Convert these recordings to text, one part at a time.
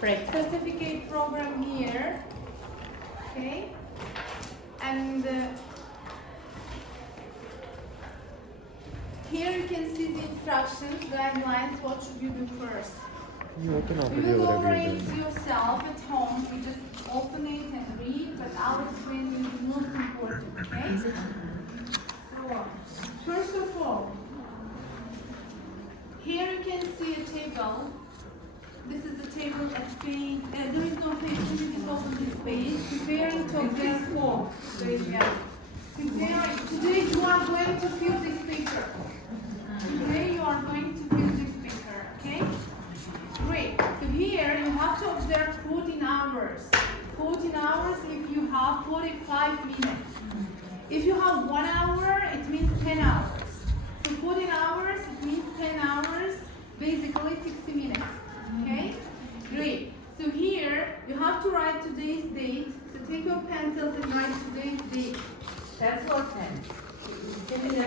certificate program here. Okay, and here you can see the instructions, guidelines, what should you do first. You open up You video will whatever over you're it doing. yourself at home. You just open it and read, but I'll explain you the most important, okay? So, first of all, here you can see a table. This is the table at page, there is no page, so you just open this page. Preparing to observe form. Today you are going to fill this paper. Today you are going to fill this paper, okay? Great. So here you have to observe 14 hours. 14 hours if you have 45 minutes. If you have 1 hour, it means 10 hours. So 14 hours, it means 10 hours, basically 60 minutes. Okay? Great. So here you have to write today's date. So take your pencils and write today's date. That's what then.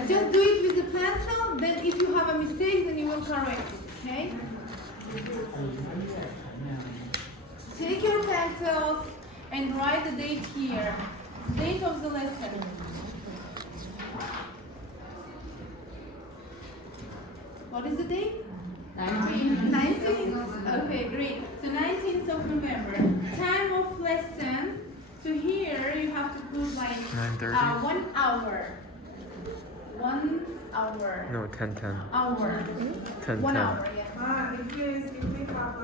Just do it with the pencil, then if you have a mistake, then you will correct it. Okay? Take your pencils and write the date here. Date of the lesson. What is the date? 19th? Okay, great. So 19th of November. Time of lesson. So here you have to put like 9:30? 1 hour. 1 hour. No, 10:10. Hour. 10:10. 1 hour, yeah. If we have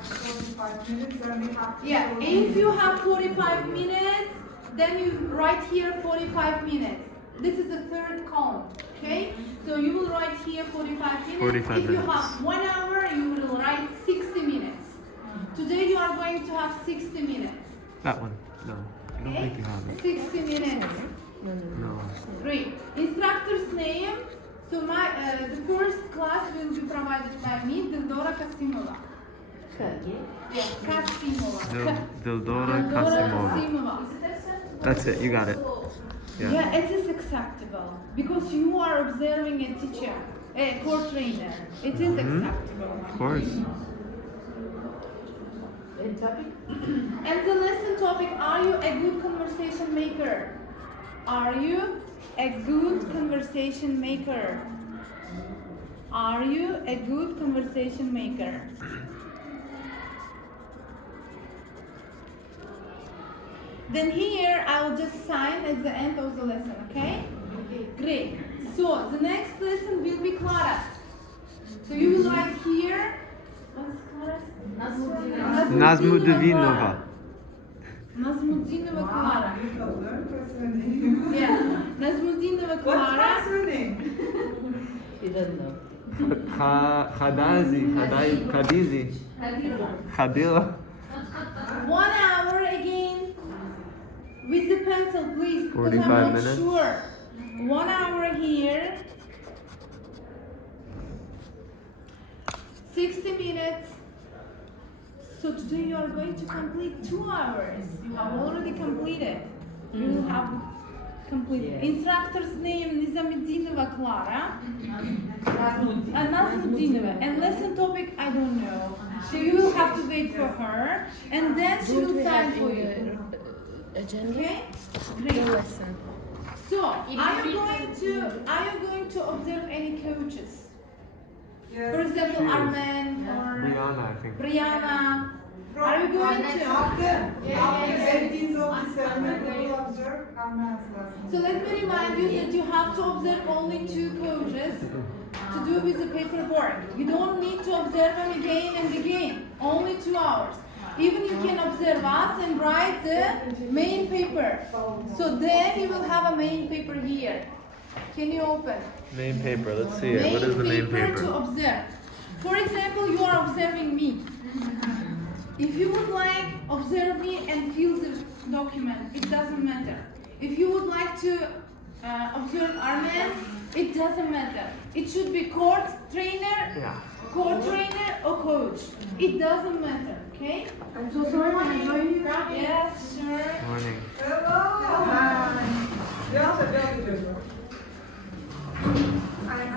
45 minutes, then we have to... Yeah, if you have 45 minutes, then you write here 45 minutes. This is the third column, okay? So you will write here 45 minutes. 45 if you minutes. have 1 hour, you will write 60 minutes. Today you are going to have 60 minutes. That one. No, I don't Okay? think you have it. 60 minutes. No. Great. Instructor's name. So the first class will be provided by me, Dildora Kasimova. Yeah, Kasimova. Dildora Kasimova. Kasimova. That's it, you got it. Yeah. Yeah, it is acceptable because you are observing a teacher, a core trainer. It is acceptable. Of course. And the lesson topic, are you a good conversation maker? Are you a good conversation maker? Are you a good conversation maker? Then here I will just sign at the end of the lesson, okay? Great. So the next lesson will be Clara's. So you will write here. What's Clara's? Nazmudinova. Nazmudinova Clara. Wow, Yeah. Nazmudinova What's Clara. her name? He doesn't know. Khadizi. Khadila. 1 hour again. With the pencil, please. Because 45 I'm not minutes. sure. 1 hour here. 60 minutes. So today you are going to complete 2 hours. You have already completed. You will have completed. Yeah. Instructor's name Nizamedinova Clara. Nazmudinova. And lesson topic, I don't know. So you will have to wait for her. And then she will sign for you. Agenda? Okay? The Great. lesson. So, are you going to observe any coaches? For example, She is. Armen or Brianna, I think. Brianna. Are you going to? After 18th of December, we will observe Arman's lesson. So let me remind you that you have to observe only 2 coaches to do with the paperwork. You don't need to observe them again and again. Only 2 hours. Even you can observe us and write the main paper. So then you will have a main paper here. Can you open? Main paper, let's see it. What is the main to paper? observe. For example, you are observing me. If you would like observe me and fill the document, it doesn't matter. If you would like to observe Armen, it doesn't matter. It should be court trainer, Yeah. co-trainer or coach. It doesn't matter, okay? I'm so sorry, can I join you? Yes, sure. Morning. Hello!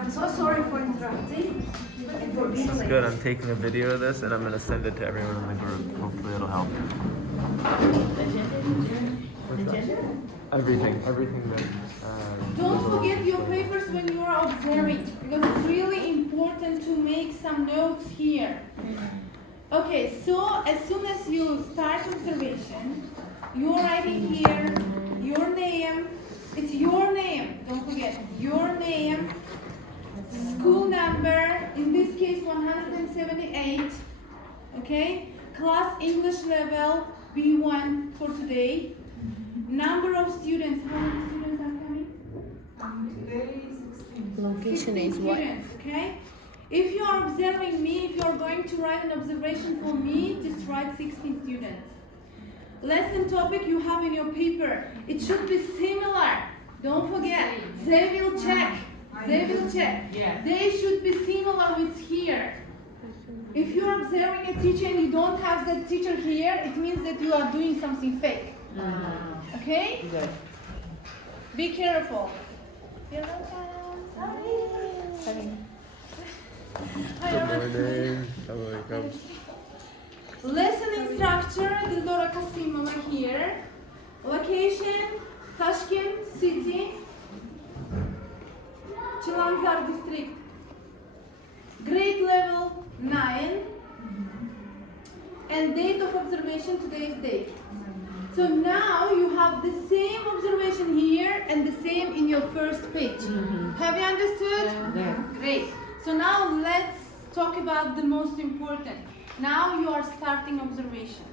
I'm so sorry for interrupting. This is good. I'm taking a video of this and I'm gonna send it to everyone in the group. Hopefully it'll help. Everything that. Don't forget your papers when you are observing, because it's really important to make some notes here. Okay, so as soon as you start observation, you're writing here your name. It's your name, don't forget. Your name, school number, in this case 178, okay? Class English level B1 for today. Number of students, how many students are coming? Today is 16. Location 16 is what? students, okay? If you are observing me, if you are going to write an observation for me, just write 16 students. Lesson topic you have in your paper. It should be similar. Don't forget. They will check. They will check. Yeah. They should be similar with here. If you are observing a teacher and you don't have that teacher here, it means that you are doing something fake. Okay? Good. Be careful. You're welcome. Sorry. Hi, Good everyone. morning. Assalamualaikum. Lesson instructor Dildora Kasimova here. Location Tashkent City, Chilanzar district. Grade level 9. And date of observation, today's date. So now you have the same observation here and the same in your first page. Have you understood? Yeah. Great. So now let's talk about the most important. Now you are starting observation.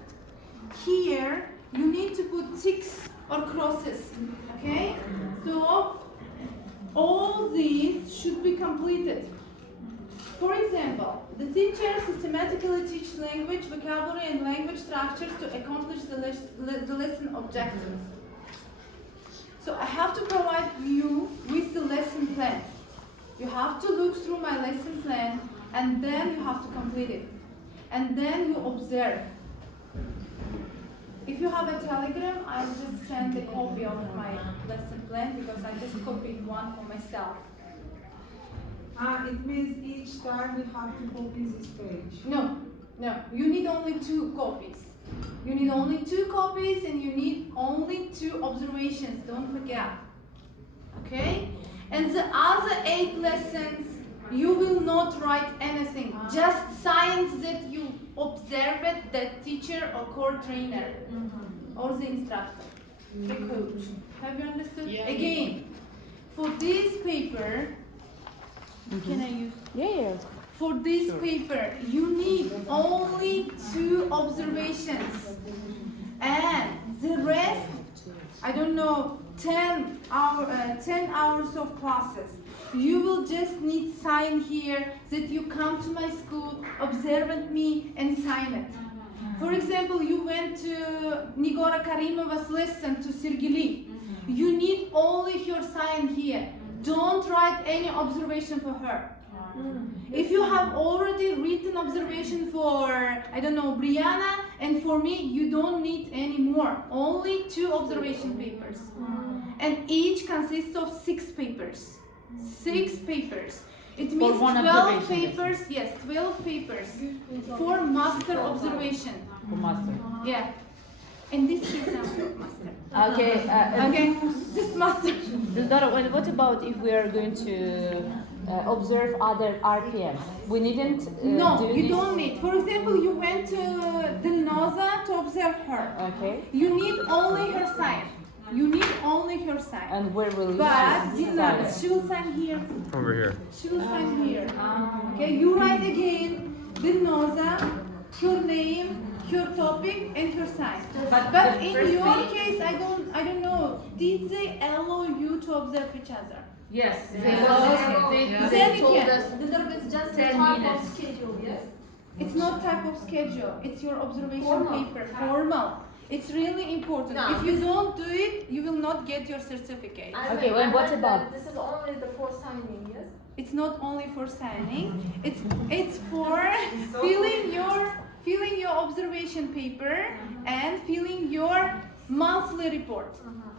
Here you need to put ticks or crosses. Okay? So all these should be completed. For example, the teacher systematically teaches language, vocabulary, and language structures to accomplish the lesson objectives. So I have to provide you with the lesson plan. You have to look through my lesson plan and then you have to complete it. And then you observe. If you have a telegram, I'll just send a copy of my lesson plan because I just copied one for myself. It means each time we have to copy this page. No, you need only 2 copies. You need only 2 copies and you need only 2 observations, don't forget. Okay? And the other 8 lessons, you will not write anything. Just science that you observed the teacher or core trainer or the instructor, the coach. Have you understood? Yeah. Again, for this paper, can I use? Yeah. For this paper, you need only 2 observations. And the rest, I don't know, 10 hours of classes. You will just need sign here that you come to my school, observed me, and sign it. For example, you went to Nigora Karimova's lesson to Sergeli. You need only her sign here. Don't write any observation for her. If you have already written observation for, I don't know, Brianna, and for me, you don't need any more. Only 2 observation papers. And each consists of 6 papers. 6 papers. It means 12 papers, yes, 12 papers for master observation. For master. Yeah. And this is master. Okay. Okay, just master. Dildora, what about if we are going to observe other RPMs? We needn't No, do you this? don't need. For example, you went to Dildora to observe her. Okay. You need only her sign. You need only her sign. And where will you But sign? she will sign here. Over here. She will sign here. Okay, you write again Dildora, her name, her topic, and her sign. But in your case, I don't know. Did they allow you to observe each other? Yes. Then you told can. us It's just a 10 type minutes. of schedule, yes? It's not type of schedule. It's your observation Formal. paper. Formal. It's really important. No, If you don't do it, you will not get your certificate. Okay, well, what about- This is only the for signing, yes? It's not only for signing. It's for filling your observation paper and filling your monthly report.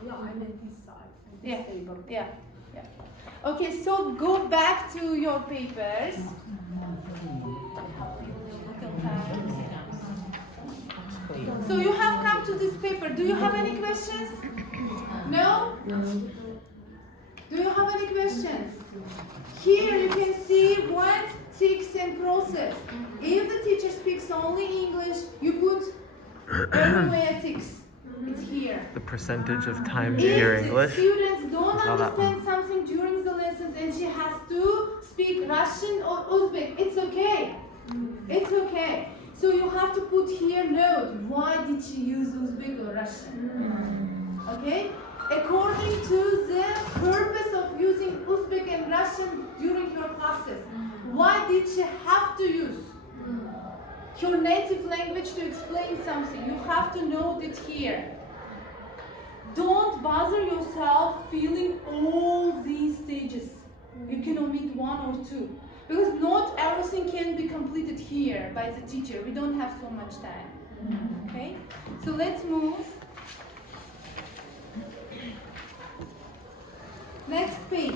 Yeah, I meant this side. Yeah. Yeah. Okay, so go back to your papers. So you have come to this paper. Do you have any questions? No? Do you have any questions? Here you can see what ticks and process. If the teacher speaks only English, you put everywhere ticks. It's here. The percentage of times you hear If English. students don't Saw that understand something during the lessons and she has to speak Russian or Uzbek, it's okay. It's okay. So you have to put here note. Why did she use Uzbek or Russian? Okay? According to the purpose of using Uzbek and Russian during your classes. Why did she have to use your native language to explain something? You have to note it here. Don't bother yourself filling all these stages. You can omit one or two. Because not everything can be completed here by the teacher. We don't have so much time. Okay? So let's move. Next page.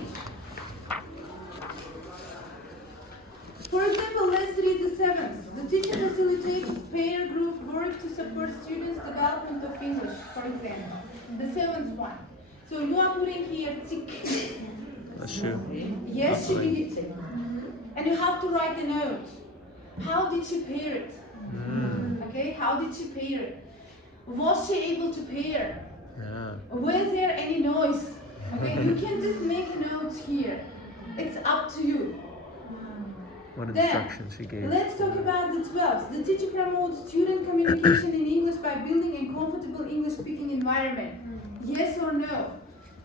For example, let's read the seventh. The teacher facilitates pair group work to support students' development of English, for example. The seventh one. So you are putting here tick. A shoe. Yes, she did it. And you have to write a note. How did she pair it? Okay, how did she pair it? Was she able to pair? Yeah. Was there any noise? Okay, you can just make notes here. It's up to you. What Then, instructions she gave. let's talk about the 12th. The teacher promotes student communication in English by building a comfortable English-speaking environment. Yes or no?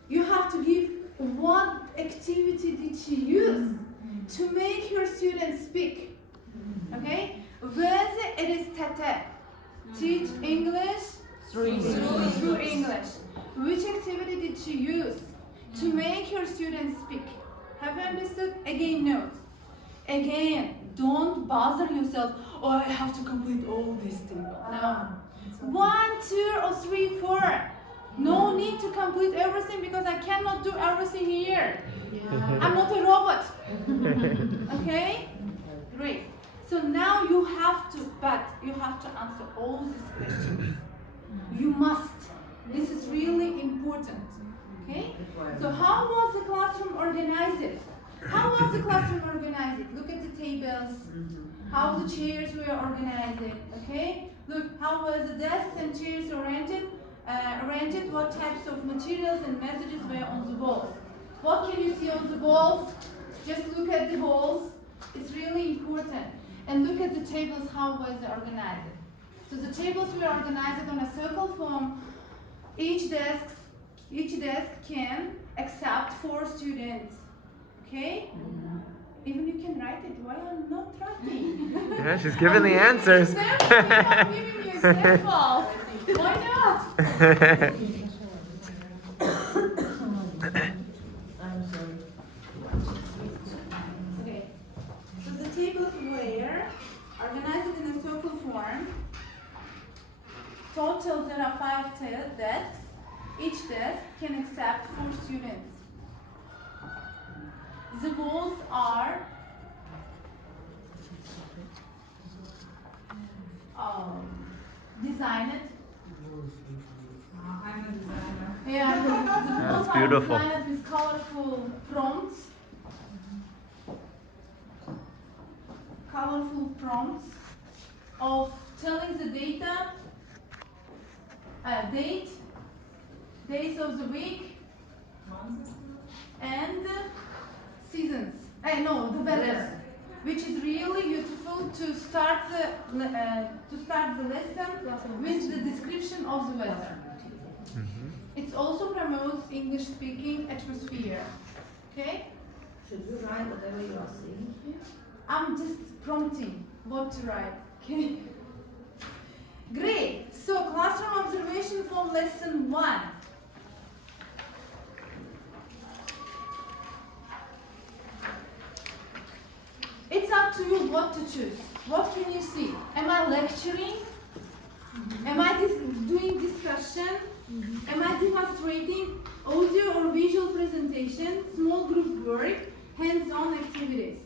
You have to give what activity did she use to make her students speak. Okay? Whether it is tete, teach English through English. Which activity did she use to make her students speak? Have you understood? Again, notes. Again, don't bother yourself. Oh, I have to complete all this table. No. 1, 2, or 3, 4. No need to complete everything because I cannot do everything here. I'm not a robot. Okay? Great. So now you have to answer all these questions. You must. This is really important. Okay? So how was the classroom organized? How was the classroom organized? Look at the tables. How the chairs were organized. Okay? Look, how were the desks and chairs arranged? What types of materials and messages were on the walls? What can you see on the walls? Just look at the walls. It's really important. And look at the tables, how was they organized? So the tables were organized on a circle form. Each desk can accept 4 students. Okay? Even you can write it. Why are you not writing? Yeah, she's giving the answers. I'm giving you examples. Why not? Okay. So the tables were organized in a circle form. Total there are 5 desks. Each desk can accept 4 students. The walls are designed. I'm a designer. Yeah, the walls That's are beautiful. designed with colorful prompts. Colorful prompts of telling the data, date, days of the week, and seasons. The weather, which is really useful to start the lesson with the description of the weather. It also promotes English speaking atmosphere. Okay? Should you write whatever you are saying here? I'm just prompting what to write. Okay? Great. So classroom observation from lesson 1. It's up to you what to choose. What can you see? Am I lecturing? Am I doing discussion? Am I demonstrating audio or visual presentation, small group work, hands-on activities?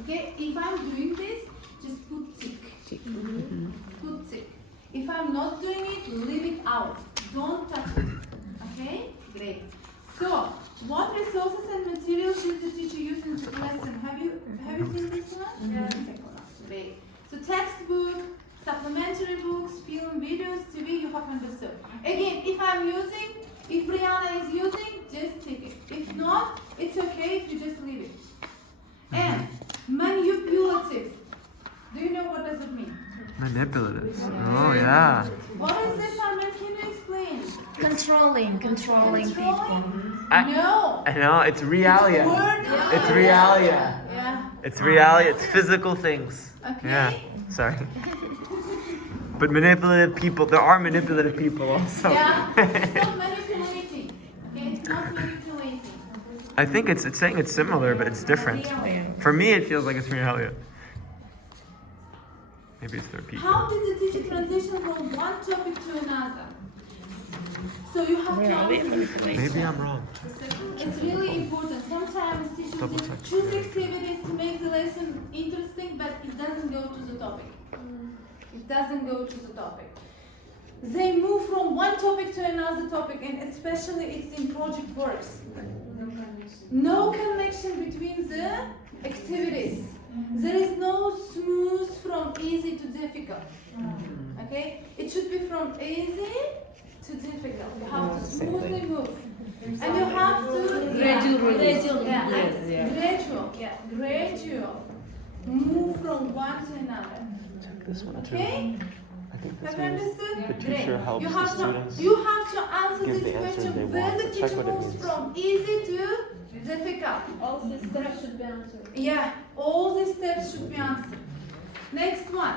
Okay, if I'm doing this, just put tick. Put tick. If I'm not doing it, leave it out. Don't touch it. Okay? Great. So, what resources and materials did the teacher use in the lesson? Have you seen this one? Yeah. Great. So textbook, supplementary books, film, videos, TV, you have understood. Again, if Brianna is using, just take it. If not, it's okay if you just leave it. And manipulative. Do you know what does it mean? Manipulative. Oh yeah. What is this, Armin? Can you explain? Controlling people. No. I know it's realia. It's realia. Yeah. It's realia. It's physical things. Okay. Yeah. Sorry. But manipulative people. There are manipulative people also. Yeah. It's not manipulating. Okay. It's not manipulating. I think it's saying it's similar, but it's different. For me, it feels like it's realia. Maybe it's their people. How did the teacher transition from one topic to another? So you have to answer this question. Maybe I'm wrong. It's really important. Sometimes teachers Double just check. choose activities to make the lesson interesting, but it doesn't go to the topic. It doesn't go to the topic. They move from one topic to another topic, and especially it's in project works. No connection between the activities. There is no smooth from easy to difficult. Okay? It should be from easy to difficult. You have to smoothly move. And you have to gradual move from one to another. Check this one too. Okay? I think this Have you one is understood? the teacher helps You the have students. to answer give this the answer question they where want. the Check teacher what it moves means. from easy to difficult. All the steps should be answered. Yeah, all these steps should be answered. Next one.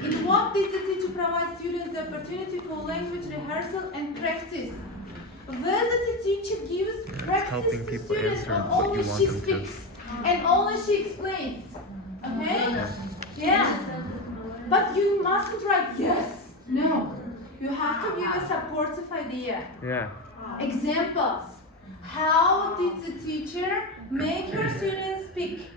In what did the teacher provide students the opportunity for language rehearsal and practice? Whether the teacher gives practice helping to people students answer or what you only want she them to. speaks and only she explains. Okay? Yeah. But you mustn't write yes. No. You have to give a supportive idea. Yeah. Examples. How did the teacher make her students speak?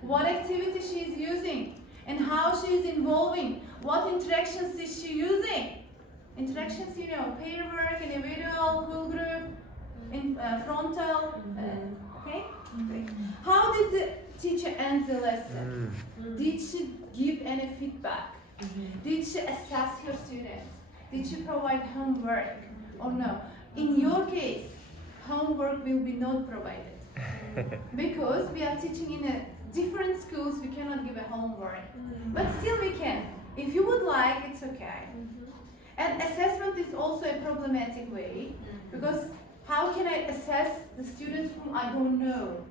What activity she is using? And how she is involving? What interactions is she using? Interactions, pair work, individual, whole group, in frontal, okay? How did the teacher end the lesson? Did she give any feedback? Did she assess her students? Did she provide homework or no? In your case, homework will be not provided because we are teaching in a different schools. We cannot give a homework, but still we can. If you would like, it's okay. And assessment is also a problematic way because how can I assess the students whom I don't know?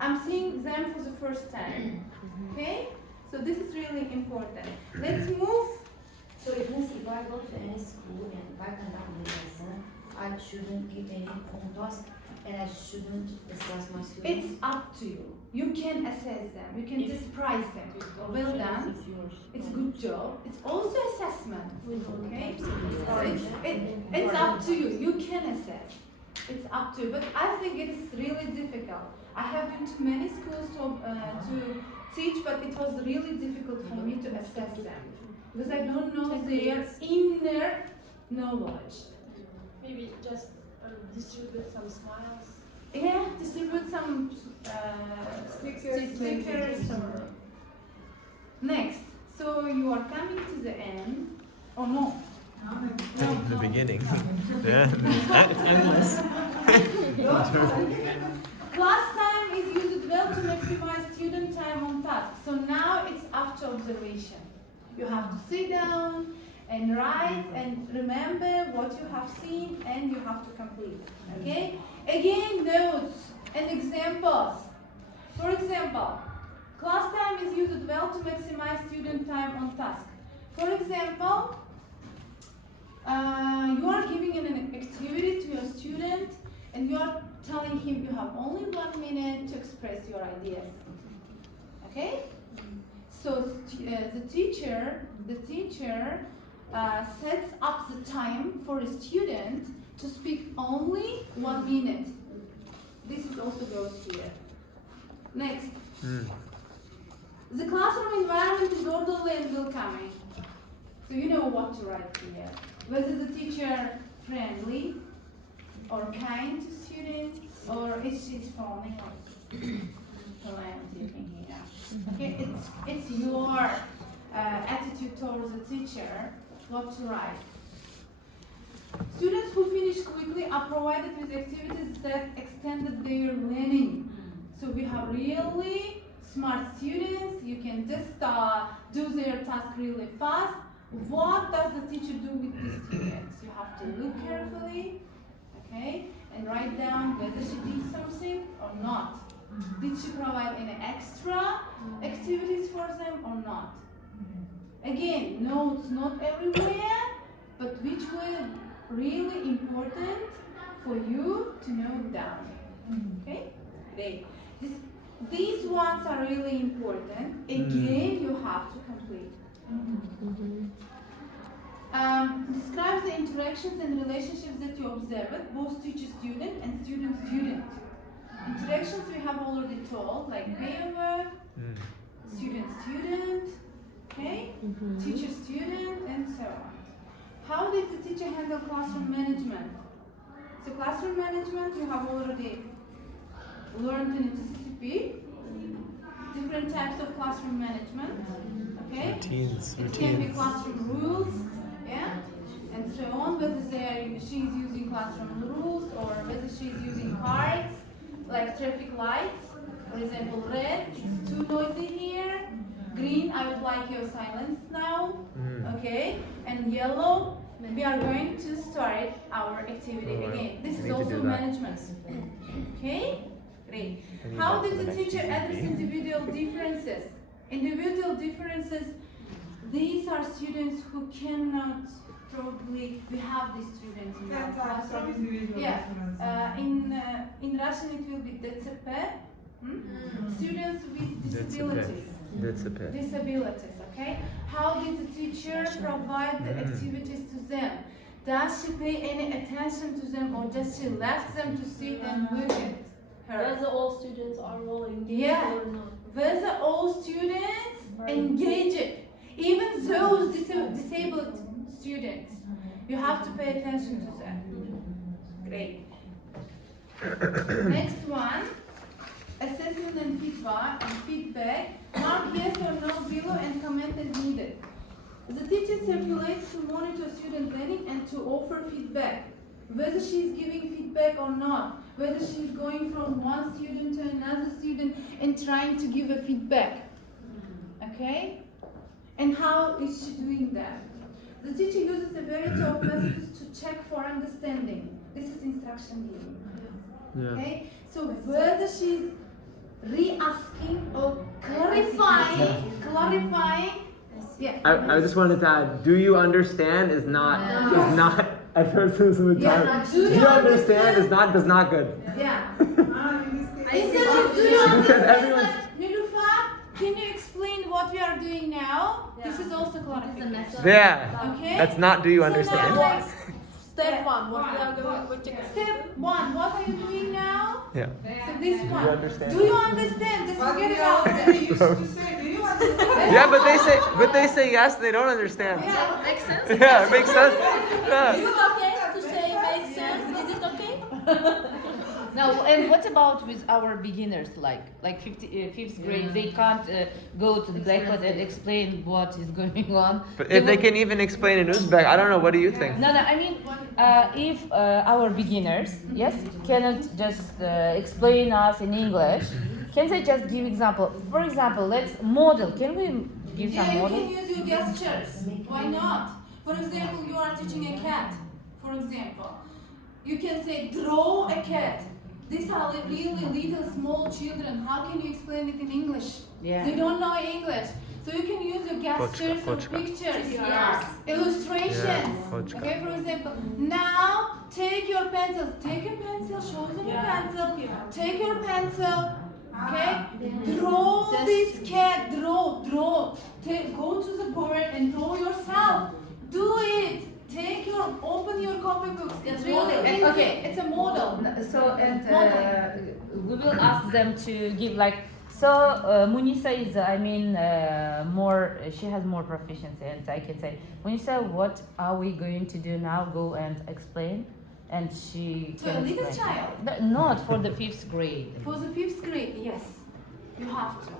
I'm seeing them for the first time. Okay? So this is really important. Let's move. So it means if I go to any school and if I conduct the lesson, I shouldn't give any home task and I shouldn't assess my students. It's up to you. You can assess them. You can just prize them. Well done. It's a good job. It's also assessment. Okay? It's up to you. You can assess. It's up to you. But I think it is really difficult. I have been to many schools to teach, but it was really difficult for me to assess them because I don't know their inner knowledge. Maybe just distribute some smiles. Yeah, distribute some stickers or... Next, so you are coming to the end. Oh no. The beginning. Yeah. It's endless. Class time is used well to maximize student time on task. So now it's after observation. You have to sit down and write and remember what you have seen and you have to complete. Okay? Again, notes and examples. For example, class time is used well to maximize student time on task. For example, you are giving an activity to your student and you are telling him you have only 1 minute to express your ideas. Okay? So the teacher sets up the time for a student to speak only 1 minute. This is also goes here. Next. The classroom environment is orderly and welcoming. So you know what to write here. Whether the teacher friendly or kind to students, or is she frowning or calamity here. Okay, it's your attitude towards the teacher, what to write. Students who finish quickly are provided with activities that extended their learning. So we have really smart students. You can just do their task really fast. What does the teacher do with these students? You have to look carefully, okay, and write down whether she did something or not. Did she provide any extra activities for them or not? Again, notes not everywhere, but which were really important for you to note down. Okay? Great. These ones are really important. Again, you have to complete. Describe the interactions and relationships that you observed, both teacher-student and student-student. Interactions we have already told, like pair, student-student, okay, teacher-student, and so on. How did the teacher handle classroom management? So classroom management you have already learned in TCCP. Different types of classroom management, okay? It can be classroom rules, yeah, and so on. Whether she's using classroom rules or whether she's using cards like traffic lights. For example, red, it's too noisy here. Green, I would like your silence now, okay? And yellow, we are going to start our activity again. This is also management, okay? Great. How did the teacher address individual differences? Individual differences, these are students who cannot probably, we have these students in our classroom. Yeah, in Russian it will be DCP, students with disabilities. Disabilities, okay? How did the teacher provide the activities to them? Does she pay any attention to them or does she left them to sit and look at her? Whether all students are rolling Yeah, or not. whether all students engage it, even those disabled students, you have to pay attention to them. Great. Next one, assessment and feedback. Mark yes or no below and comment as needed. The teacher circulates to monitor student learning and to offer feedback. Whether she is giving feedback or not, whether she is going from one student to another student and trying to give a feedback. Okay? And how is she doing that? The teacher uses a variety of methods to check for understanding. This is instruction giving. Okay? So whether she's re-asking or clarifying. Yeah. I just wanted to add, do you understand is not, I've heard this all the time. Do you understand is not good. Yeah. Instead of do you understand? Everyone- Nilufa, can you explain what we are doing now? This is also clarification. Yeah. Okay? That's not do you So now understand. let's- Step one, what we are going to check. Step one, what are you doing now? Yeah. So this one. understand? Do you understand? Just But forget we about already it. used to say, do you understand? Yeah, but they say yes, they don't understand. Yeah. Makes sense? Yeah, it makes sense. Is Yeah. it okay to say makes sense? Is it okay? Now, and what about with our beginners, like fifth grade? They can't go to the blackboard and explain what is going on. But if they can even explain in Uzbek, I don't know, what do you think? No, I mean, if our beginners, yes, cannot just explain us in English, can they just give example? For example, let's model. Can we give some Yeah, you model? can use your gestures. Why not? For example, you are teaching a cat. For example, you can say draw a cat. These are really little small children. How can you explain it in English? Yeah. They don't know English. So you can use your gestures or Почка. pictures, Yes. illustrations. Yeah, почка. Okay, for example, now take your pencil. Take your pencil, show them your pencil. Take your pencil. Okay? Draw this cat. Draw. Go to the board and draw yourself. Do it. Open your copy books. It's really easy. Okay. It's a model. So we will ask them to give like So Munisa is, more. She has more proficiency, and I can say, Munisa, what are we going to do now? Go and explain, and she To a can little explain. child. Not for the 5th grade. For the 5th grade, yes, you have to.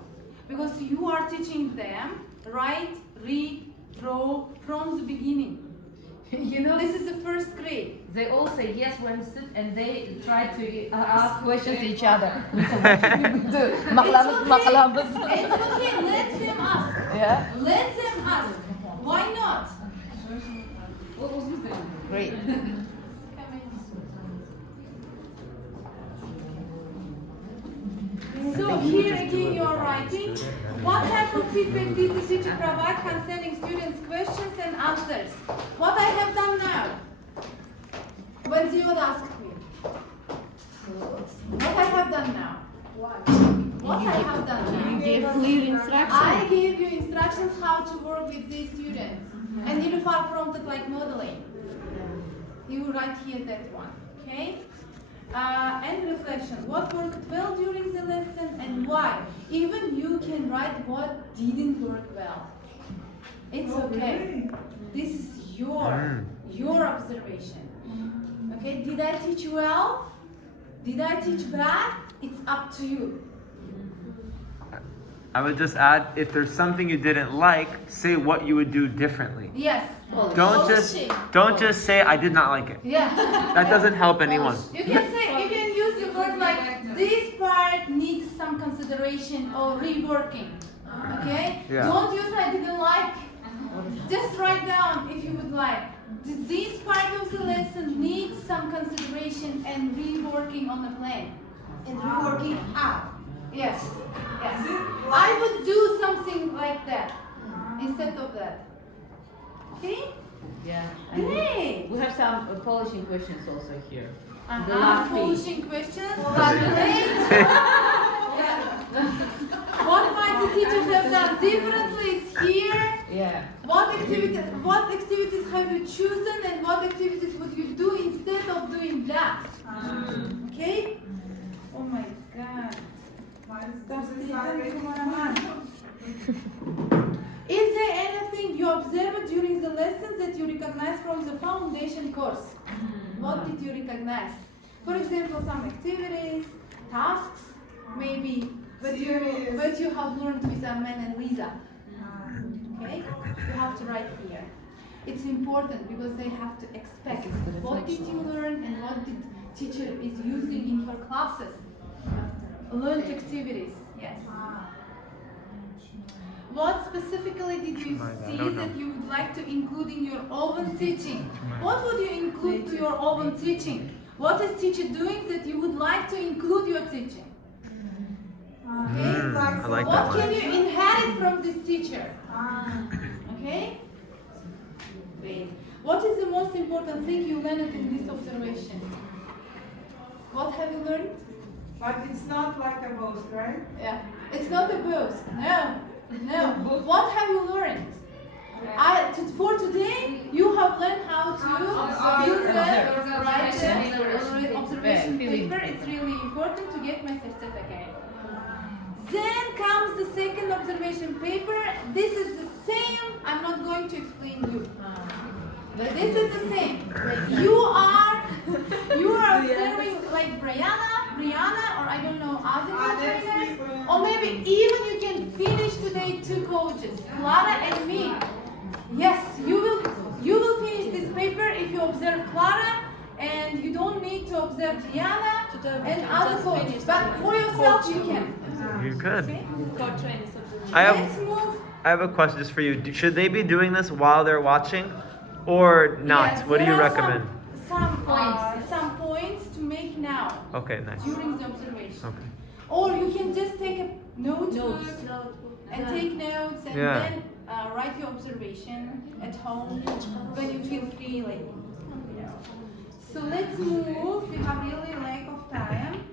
Because you are teaching them write, read, draw from the beginning. You know, this is the 1st grade. They all say yes when sit, and they try to ask questions each other. Maqlamız, maqlamız. It's okay, let them ask. Yeah. Let them ask. Why not? Great. So here again you are writing. What type of feedback did the teacher provide concerning students' questions and answers? What I have done now? When they would ask me. What I have done now? What I have done now? You gave clear instructions. I gave you instructions how to work with these students. And you are prompted like modeling. You write here that one, okay? And reflection. What worked well during the lesson and why? Even you can write what didn't work well. It's okay. This is your observation. Okay, did I teach well? Did I teach bad? It's up to you. I would just add, if there's something you didn't like, say what you would do differently. Yes. Don't just say I did not like it. Yeah. That doesn't help anyone. You can use the word like this part needs some consideration or reworking. Okay? Yeah. Don't use I didn't like. Just write down if you would like. This part of the lesson needs some consideration and reworking on the plan. And reworking how? Yes. Yes. I would do something like that instead of that. Okay? Yeah. Great. We have some polishing questions also here. The last page. Polishing questions. That's great. What might the teacher have done differently? It's here. Yeah. What activities have you chosen and what activities would you do instead of doing that? Okay? Oh my God. Is there anything you observed during the lessons that you recognize from the foundation course? What did you recognize? For example, some activities, tasks, maybe what you have learned with Armen and Lisa. Okay? You have to write here. It's important because they have to expect what did you learn and what the teacher is using in her classes. Learned activities, yes. What specifically did you see that you would like to include in your own teaching? What would you include to your own teaching? What is teacher doing that you would like to include your teaching? Okay? I like that What one. can you inherit from this teacher? Okay? Great. What is the most important thing you learned in this observation? What have you learned? But it's not like a boast, right? Yeah. It's not a boast. No. No. What have you learned? For today, you have learned how to use the right observation paper. It's really important to get my certificate. Then comes the second observation paper. This is the same. I'm not going to explain you. But this is the same. You are observing like Brianna, or I don't know, other trainers, or maybe even you can finish today 2 coaches, Clara and me. Yes, you will finish this paper if you observe Clara, and you don't need to observe Brianna and other coaches. But for yourself, you can. You could. Okay? I Let's move. have a question just for you. Should they be doing this while they're watching, or not? Yes, What do there you are recommend? Some points to make now Okay, nice. during the observation. Okay. Or you can just take a notebook and take notes and Yeah. then write your observation at home when you feel free. Like, so let's move. We have really lack of time.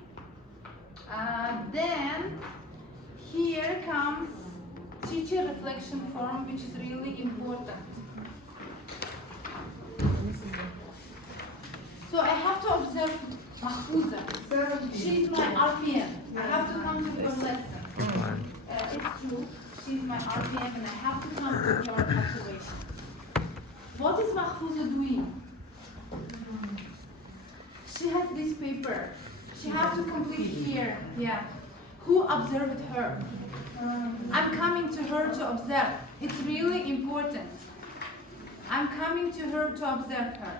Then here comes teacher reflection form, which is really important. So I have to observe Mahfouza. She's my RPM. I have to come to her lesson. Fine. It's true. She's my RPM and I have to come to your observation. What is Mahfouza doing? She has this paper. She has to complete here. Yeah. Who observed her? I'm coming to her to observe. It's really important. I'm coming to her to observe her.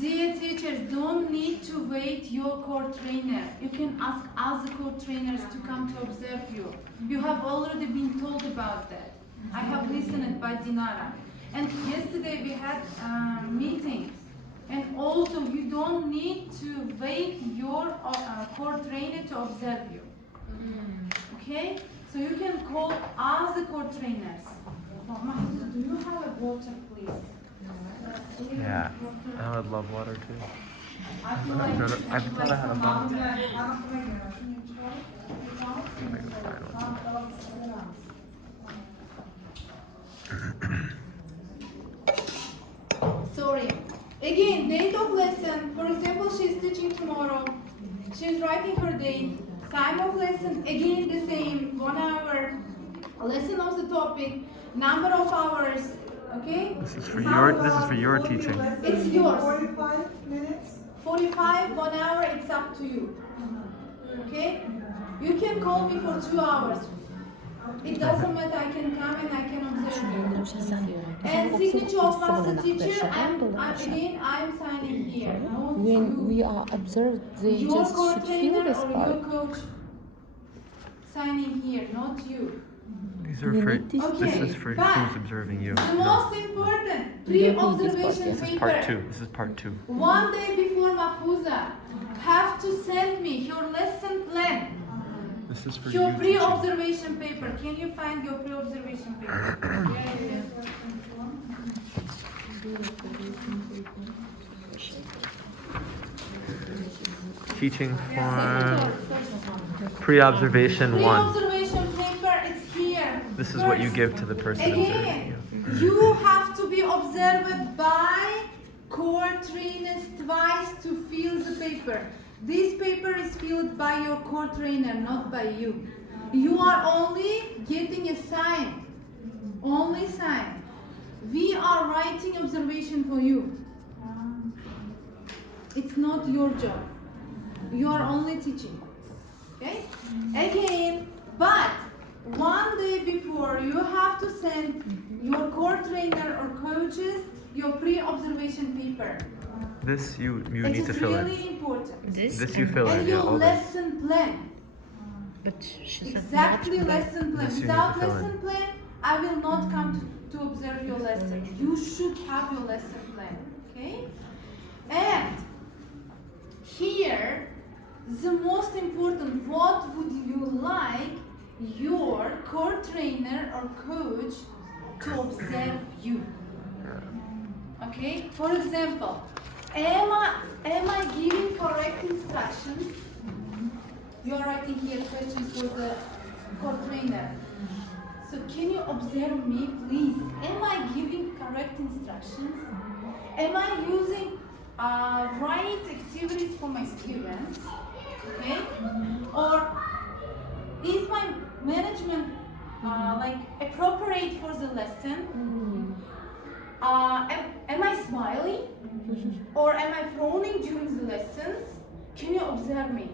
Dear teachers, don't need to wait your core trainer. You can ask other core trainers to come to observe you. You have already been told about that. I have listened by Dinara. And yesterday we had a meeting. And also you don't need to wait your core trainer to observe you. Okay? So you can call other core trainers. Mahfouza, do you have a water, please? Yeah, I would love water too. I feel like I thought I had a bottle. Sorry. Again, date of lesson. For example, she's teaching tomorrow. She's writing her date. Time of lesson, again the same. 1 hour. Lesson of the topic. Number of hours. Okay? This is for your teaching. It's yours. 45 minutes? 45, 1 hour, it's up to you. Okay? You can call me for 2 hours. It doesn't matter, I can come and I can observe you. And signature of master teacher, I'm signing here. Not When you. we are observed, they Your just core should feel trainer this or part. your coach signing here, not you. These are for. Okay, This is for but who's observing you. The No, most important, You don't need this part, pre-observation yes. this is paper. part 2. This is part 2. 1 day before Mahfouza, have to send me your lesson plan. This is for Your you. teaching. pre-observation paper. Can you find your pre-observation paper? Teaching for pre-observation 1. Pre-observation paper is here. This is what you First. give to the person observing Again, you. you have to be observed by core trainers twice to fill the paper. This paper is filled by your core trainer, not by you. You are only getting a sign. Only sign. We are writing observation for you. It's not your job. You are only teaching. Okay? Again, but 1 day before, you have to send your core trainer or coaches your pre-observation paper. This you It need is to fill in. really important. This you fill in, And yeah, your all this. lesson plan. But she said Exactly much better. lesson plan. This you need Without to fill in. lesson plan, I will not come to observe your lesson. You should have your lesson plan. Okay? And here, the most important, what would you like your core trainer or coach to observe you? Okay? For example, am I giving correct instructions? You are writing here questions for the core trainer. So can you observe me, please? Am I giving correct instructions? Am I using right activities for my students? Okay? Or is my management like appropriate for the lesson? Am I smiling? Or am I frowning during the lessons? Can you observe me?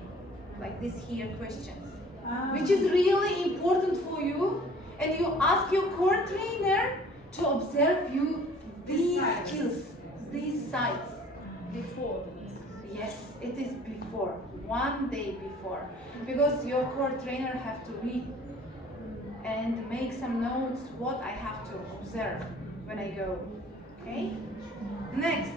Like this here questions. Which is really important for you. And you ask your core trainer to observe you these skills, these sides before. Yes, it is before, 1 day before. Because your core trainer have to read and make some notes what I have to observe when I go. Okay? Next,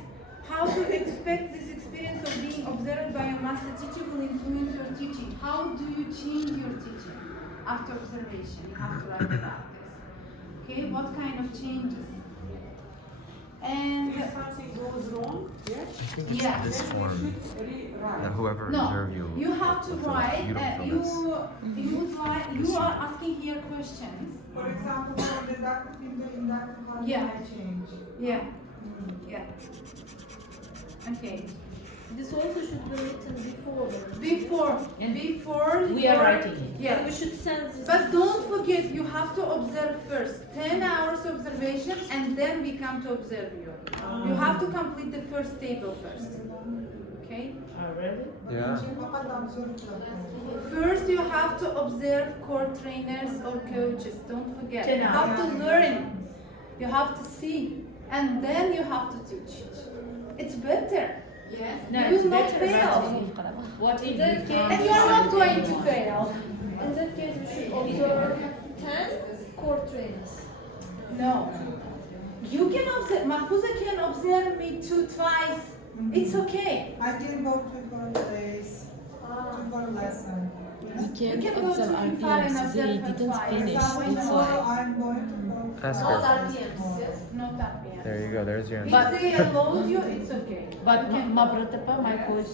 how to expect this experience of being observed by a master teacher will influence your teaching. How do you change your teaching after observation? You have to write about this. Okay, what kind of changes? And If something goes wrong, yeah. This form. That whoever No, observe you. you have to will fill it. write. You don't fill this. You are asking here questions. for example, for the inductive in the inductive, how Yeah. can I change? Yeah. Yeah. Okay. This also should be written before. Before We are writing it. Yeah. We should send this. But don't forget, you have to observe first. 10 hours observation, and then we come to observe you. You have to complete the first table first. Okay? Already? Yeah. First, you have to observe core trainers or coaches. Don't forget. 10 You have to learn. You have to see. And then you have to teach. It's better. Yes. No, You it's will not better. fail. What if that we case- can't? And you are not going to fail. In that case, we should observe 10 core trainers. No. You can observe. Mahfuza can observe me twice. It's okay. I can go to for days, for lesson. We You can't can go observe to Infar and RPMs, they observe didn't twice. finish, That's that's So why. I'm going to go. Ask All her. RPMs, yes? Not RPMs. There you go. There's your answer. If they allowed you, it's okay. But You can Mabratapa, my coach,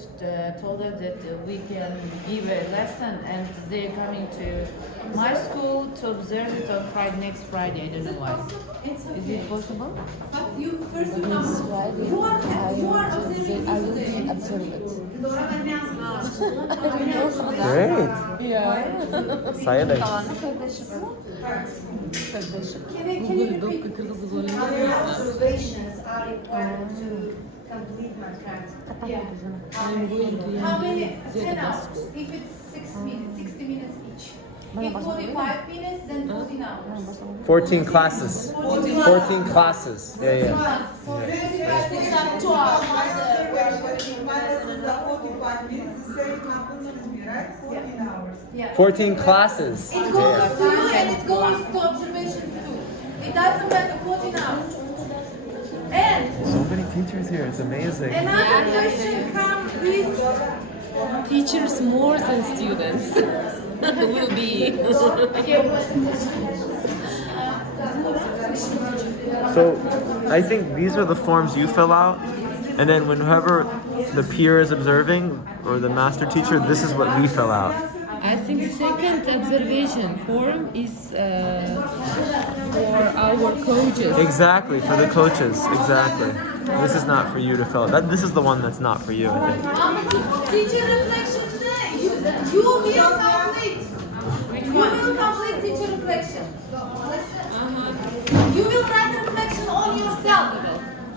told us that we can give a lesson and they're coming to my school to observe it on next Friday. I don't know why. It's Is okay. it possible? But you first you Next know. Friday, You are observing I me will today. be observed. Great. Yeah. Sayılır. Can you repeat? How many observations are required to complete my practice? Yeah. I'm going to How many? 10 the hours. bus. If it's 60 minutes each. If 45 minutes, then 14 hours. 14 classes. 14 classes. Yeah, yeah. It's up to My us. lesson is 45 minutes, the same happens with me, right? 14 hours. Yeah. 14 classes. It goes Yeah. to you and it goes to observations too. It doesn't matter 14 hours. And So many teachers here. It's amazing. another question comes with Teachers more than students will be. So I think these are the forms you fill out, and then whenever the peer is observing or the master teacher, this is what we fill out. I think second observation form is for our coaches. Exactly, for the coaches. Exactly. This is not for you to fill out. This is the one that's not for you, I think. teacher reflections day. You will complete. You will complete teacher reflection. You will write reflection on yourself.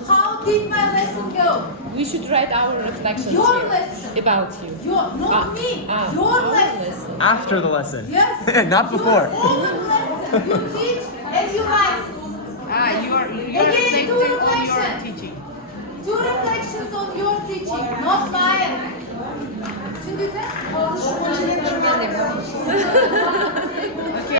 How did my lesson go? We should write our reflections Your here lesson. about you. Not me. Your our lesson. After the lesson. Yes. Not before. Your own lesson. You teach and you write. You're Again, two reflecting on your reflections. teaching. Two reflections on your teaching, not mine. Şimdi sen Okay,